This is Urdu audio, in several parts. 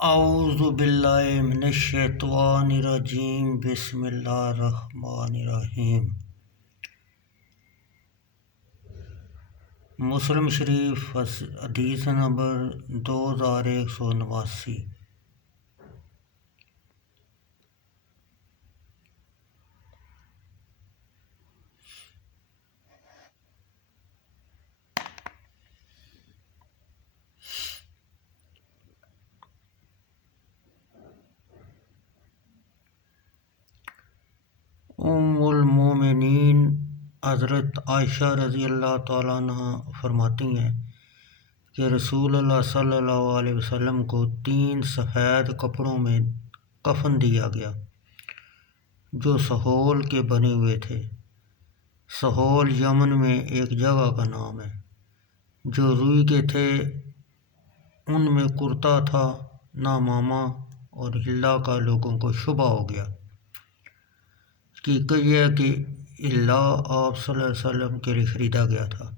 اعوذ باللہ من الشیطان الرجیم بسم اللہ الرحمن الرحیم۔ مسلم شریف حدیث نمبر 2189۔ ام المومنین حضرت عائشہ رضی اللہ تعالیٰ عنہ فرماتی ہیں کہ رسول اللہ صلی اللہ علیہ وسلم کو 3 سفید کپڑوں میں کفن دیا گیا جو سہول کے بنے ہوئے تھے۔ سہول یمن میں ایک جگہ کا نام ہے۔ جو روئی کے تھے ان میں کرتا تھا نہ ماما اور ہلا کا لوگوں کو شبہ ہو گیا۔ حقیقت یہ ہے کہ اللہ آپ صلی اللہ علیہ وسلم کے لیے خریدا گیا تھا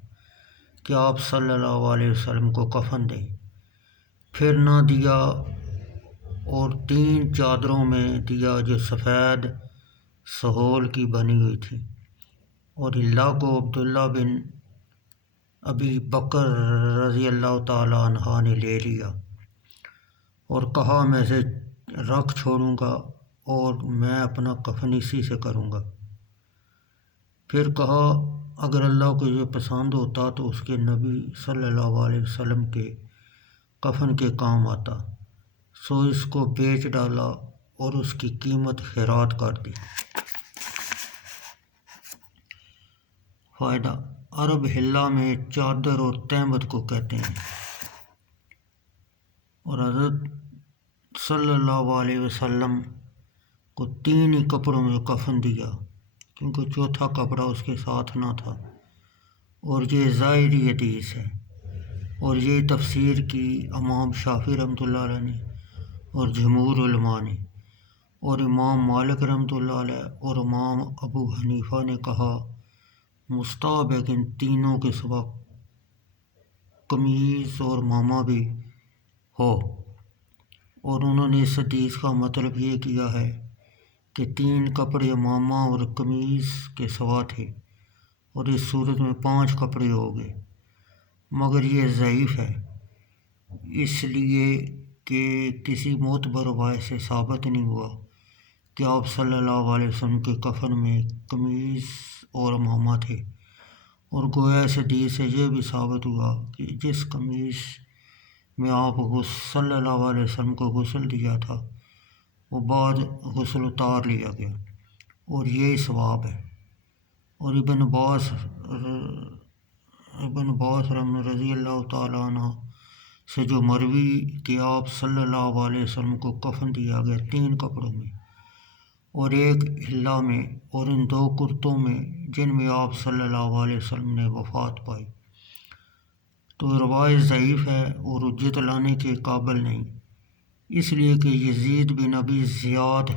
کہ آپ صلی اللہ علیہ وسلم کو کفن دیں، پھر نہ دیا، اور 3 چادروں میں دیا جو سفید سہول کی بنی ہوئی تھی، اور اللہ کو عبداللہ بن ابی بکر رضی اللہ تعالیٰ عنہ نے لے لیا اور کہا میں اسے رکھ چھوڑوں گا اور میں اپنا کفن اسی سے کروں گا۔ پھر کہا اگر اللہ کو یہ پسند ہوتا تو اس کے نبی صلی اللہ علیہ وسلم کے کفن کے کام آتا، سو اس کو بیچ ڈالا اور اس کی قیمت خیرات کر دی۔ فائدہ: عرب حلہ میں چادر اور تہمت کو کہتے ہیں، اور حضرت صلی اللہ علیہ وسلم کو 3 ہی کپڑوں میں کفن دیا کیونکہ چوتھا کپڑا اس کے ساتھ نہ تھا، اور یہ ظاہری حدیث ہے، اور یہ تفسیر کی امام شافعی رحمۃ اللہ علیہ نے اور جمہور علماء نے، اور امام مالک رحمۃ اللہ علیہ اور امام ابو حنیفہ نے کہا مستحب ہے کہ ان تینوں کے سوا قمیص اور ماما بھی ہو، اور انہوں نے اس حدیث کا مطلب یہ کیا ہے کہ 3 کپڑے ماما اور قمیص کے سوا تھے، اور اس صورت میں 5 کپڑے ہو گئے، مگر یہ ضعیف ہے اس لیے کہ کسی معتبر روایت سے ثابت نہیں ہوا کہ آپ صلی اللہ علیہ وسلم کے کفن میں قمیص اور ماما تھے، اور گویا اس حدیث سے یہ بھی ثابت ہوا کہ جس قمیص میں آپ صلی اللہ علیہ وسلم کو غسل دیا تھا وہ بعد غسل اتار لیا گیا، اور یہی ثواب ہے۔ اور ابن عباس رضی اللہ تعالیٰ عنہ سے جو مروی کہ آپ صلی اللہ علیہ وسلم کو کفن دیا گیا 3 کپڑوں میں اور ایک حلہ میں، اور ان 2 کرتوں میں جن میں آپ صلی اللہ علیہ وسلم نے وفات پائی، تو روایت ضعیف ہے اور حجت لانے کے قابل نہیں، اس لیے کہ یزید بن ابی زیاد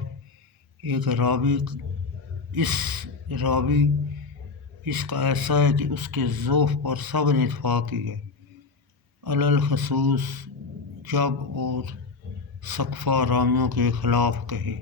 ایک راوی اس کا ایسا ہے کہ اس کے ضعف پر سب نے اتفاق کی ہے، الخصوص جب اور سقفہ رامیوں کے خلاف کہے۔